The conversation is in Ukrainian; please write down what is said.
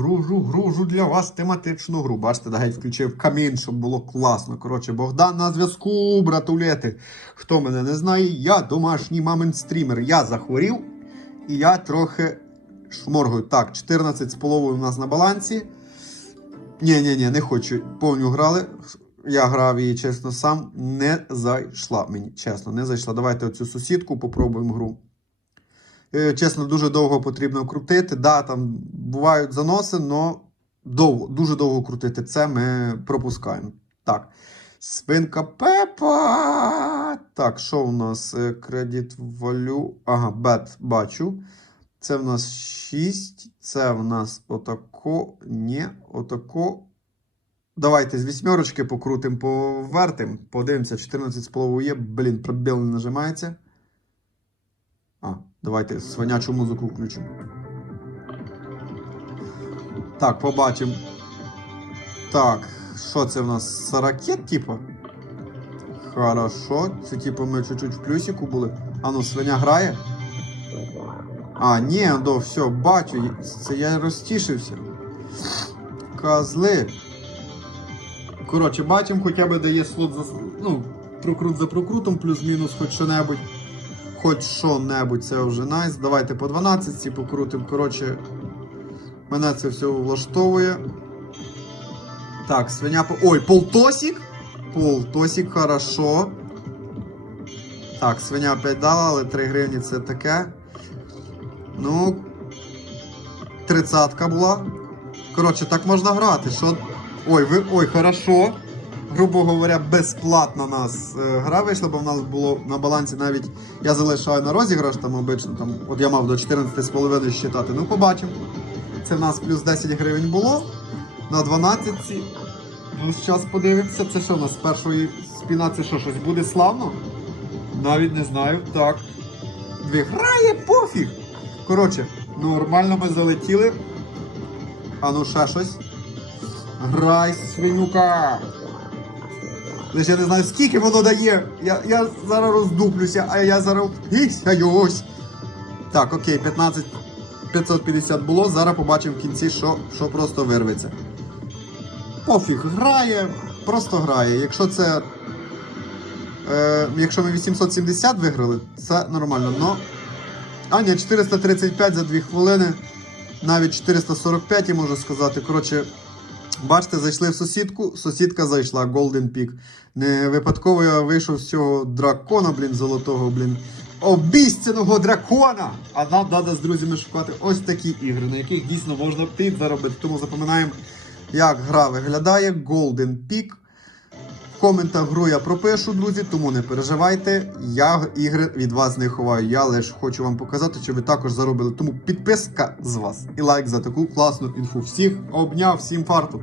гружу, гружу для вас тематичну гру. Бачите, да, геть включив камін, щоб було класно. Коротше, Богдан на зв'язку, братулети. Хто мене не знає, я домашній мамин стрімер. Я захворів і я трохи шморгаю. Так, 14 з половиною у нас на балансі. Ні, ні, ні, не хочу. Повню грали. Я грав її, чесно, сам. Не зайшла мені. Чесно, не зайшла. Давайте оцю сусідку попробуємо гру. Е, Чесно, дуже довго потрібно крутити. Да, там бувають заноси, але довго, дуже довго крутити. Це ми пропускаємо. Так. Свинка Пепа. Так, що у нас? Е, Кредит валю. Ага, бет бачу. Це в нас 6. Це в нас отако. Ні, отако. Давайте з вісьмерочки покрутимо, повертим. Подивимося, 14,5 є. Блін, пробіл не нажимається. А, давайте свинячу музику включимо. Так, побачимо. Так, що це в нас? Саракет, типа? Хорошо. Це типу ми чуть-чуть в плюсику були. А ну, свиня грає? А, ні, до, все, бачу. Це я розтішився. Козли. Коротше, бачимо, хоча б дає слот за. Ну, прокрут за прокрутом, плюс-мінус хоч що-небудь. Хоч що-небудь, це вже найс. Давайте по 12 ці покрутимо. Коротше, мене це все влаштовує. Так, свиня по. Ой, полтосик? Полтосик, хорошо. Так, свиня опять дала, але 3 гривні це таке. Ну. Тридцатка була. Коротше, так можна грати. Що... Ой, ви... Ой, хорошо. Грубо говоря, безплатно нас е, гра вийшла, бо в нас було на балансі навіть я залишаю на розіграш там обично. Там, от я мав до 14,5 считати. Ну, побачимо. Це в нас плюс 10 гривень було. На 12. Ну, зараз подивимося. Це що в нас з першої спіна, це що, щось буде славно? Навіть не знаю. Так. Дві грає, пофіг. Коротше, нормально ми залетіли. А ну ще щось. Грай, свинюка! Лише я не знаю, скільки воно дає. Я, я зараз роздуплюся, а я зараз. Ось. Так, окей, 15 550 було. Зараз побачимо в кінці, що, що просто вирветься. Пофіг, грає, просто грає. Якщо це. Е, якщо ми 870 виграли, це нормально. Но... А, ні, 435 за 2 хвилини. Навіть 445, я можу сказати. Коротше, бачите, зайшли в сусідку, сусідка зайшла, Golden Peak. Не випадково я вийшов з цього дракона, блін, золотого, блін. Обіцяного дракона! А нам треба з друзями шукати ось такі ігри, на яких дійсно можна тип заробити. Тому запам'ятаємо, як гра виглядає. Golden Peak. Коментах гру я пропишу, друзі, тому не переживайте. Я ігри від вас не ховаю. Я лише хочу вам показати, що ви також заробили. Тому підписка з вас і лайк за таку класну інфу. Всіх обняв, всім фарту.